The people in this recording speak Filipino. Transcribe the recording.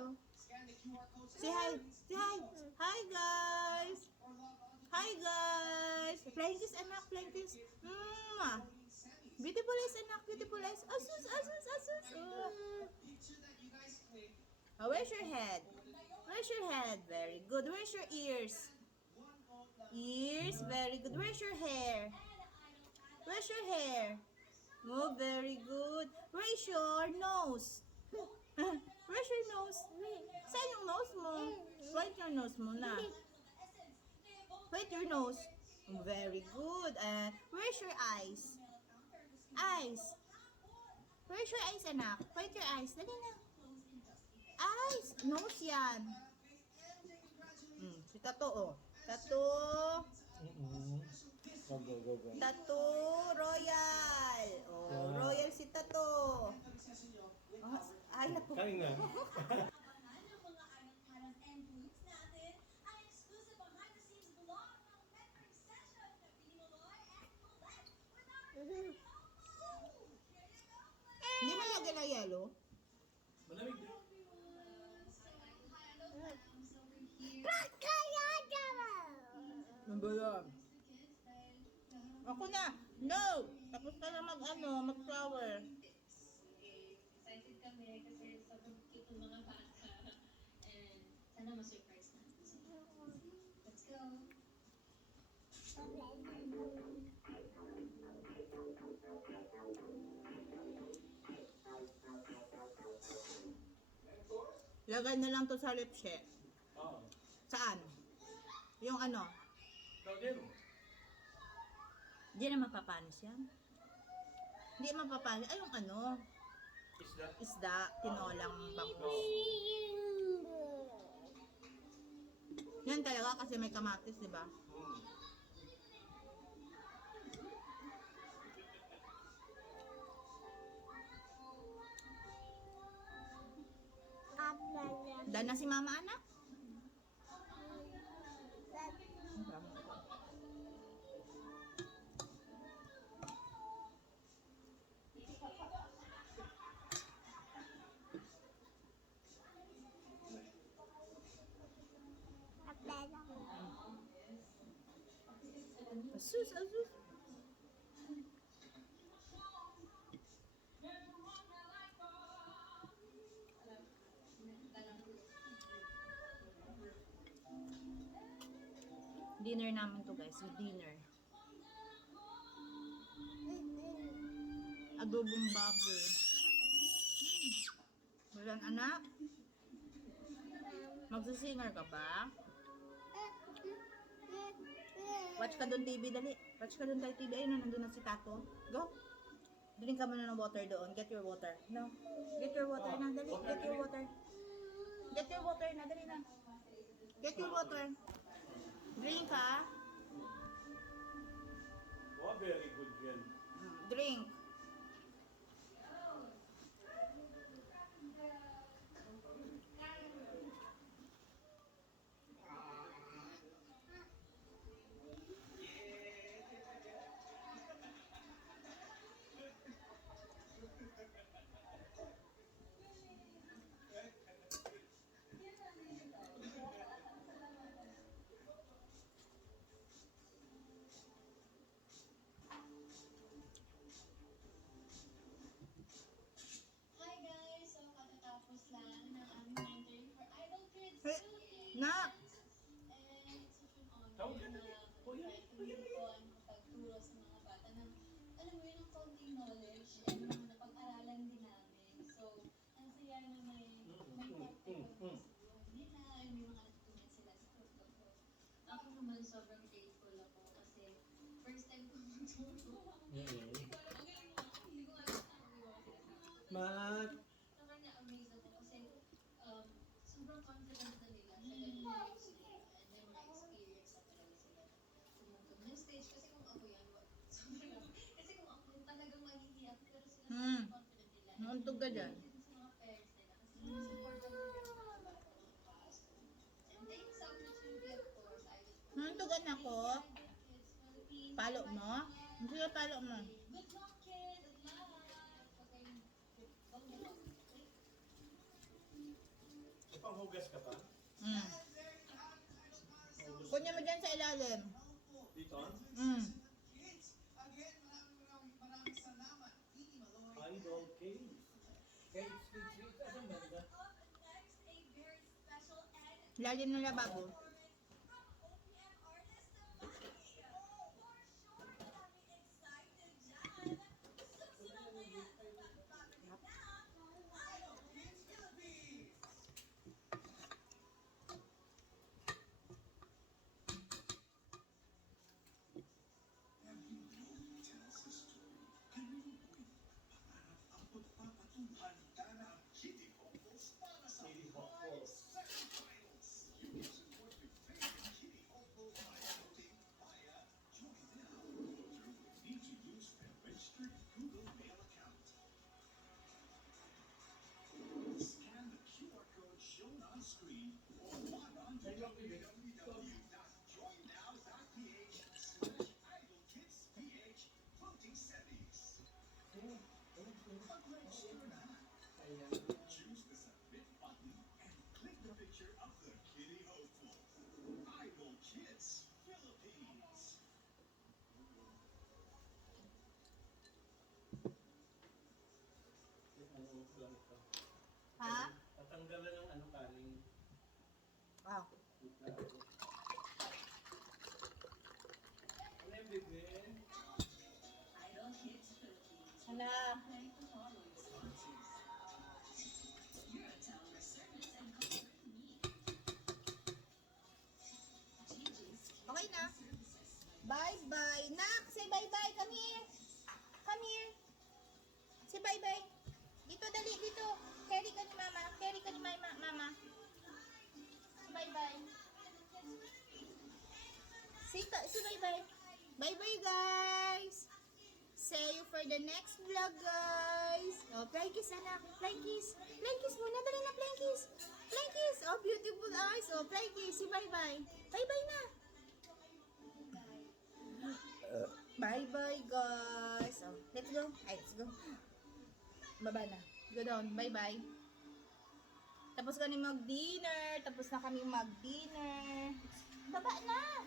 oh. Say hi. Say hi. Hi, guys. Hi, guys. Flying kiss, anak. Flying kiss. Beautiful eyes, anak. Beautiful eyes. Asus, asus, asus. Where's your head? Where's your head? Very good. Where's your ears? Ears. Very good. Where's your hair? Where's your hair? Oh, very good. Where's your nose? Where's your nose? Saan yung nose mo? Where's your nose mo na? Where's your nose? Very good. Where's your eyes? Eyes. Where's your eyes, anak? Where's your eyes? Dali na. Eyes. Nose yan. Si Tato, oh. Tato. Go. Tato Royal. Oh, Yeah. Royal si Tato. Oh, ay, naku. Kain na. Hindi mo lagyan ng yellow? Malamig din. Ano ba yan? Ako na! No! Tapos ka na mag-flower. Excited kami kasi sobrang cute ng mga bata. And sana ma-surprise natin sila. Let's go! Lagay na lang to sa lipstick. Oo. Saan? Yung ano? Kaldero. Hindi na mapapanis yan. Hindi mapapanis. Ay, yung ano? Isda. Isda, tinolang bangus. Yan talaga kasi may kamatis, di ba? Dan na si mama, anak? Asus, asus. Dinner namin to, guys. Dinner. Adobong baboy. Walang anak? Magsisinger ka ba? Watch ka doon TV, dali. Watch ka doon tayo TV. Ayun, nandun na si Tato. Go. Drink ka muna ng water doon. Get your water. No. Get your water na, dali. Get your water. Get your water na, dali na. Get your water. Drink ha. Oh, very good yan. Drink. Hi guys! So, katatapos lang ng aming mentoring for Idol Kids Hey, 2 Nak! And it's such an honor Tawag ka na na. Oh, yan. kahit ko ang pagturo sa mga bata ng, alam mo yun, ang konting knowledge and yung napag-aralan din namin. So, ang saya na may part nila, may mga natutunan sila sa tuto ko. Ako naman sobrang grateful ako kasi first time ko magturo. Hindi ko alam, ang galing mo. Hindi ko alam na ang gawa sila sa akin. Mat! Sobrang na-amaze ako kasi sobrang confident na nila sa ganun sila and may mga experience na talaga sila tumugtog ng stage kasi kung ako yan, sobrang kasi kung ako talagang mahihiya ako pero sila sobrang confident nila. Nauntog ka dyan. Thank you sa mga parents nila kasi support lang nila yung mga bata ng past. And thanks sa opportunity of course, I just Nauntogan ako. Kids Philippines. Palo mo? Ang sila palo mo. Good luck kids! Good luck! Pag kayong Maghugas ka pa? Mm. Maghugas. Kunya mo dyan sa ilalim. Dito? Mm. Idol Cave. Cave, sweet. Asan banda? Ilalim ng lababo. City Hawk Falls. Ay, yung bibig. Ayan. Ano, gamit ka. Ha? Tatanggalan ng ano kaling. Wow. Ano yung bibig? Hala. Okay na. Bye-bye. Nak, say bye-bye. Come here. Come here. Say bye-bye. Dito, dali, dito. Carry ka ni mama. Carry ka ni mama. Bye-bye. Say bye-bye. Bye-bye, guys. See you for the next vlog, guys. Oh, flying kiss, anak. Flying kiss. Flying kiss muna. Dali na, flying kiss. Flying kiss. Oh, beautiful eyes. Oh, flying kiss. Say bye-bye. Bye-bye na. Bye-bye, guys. Oh, let's go. Ay, let's go. Baba na. Go down. Bye-bye. Tapos kami mag-dinner. Tapos na kami mag-dinner. Baba na.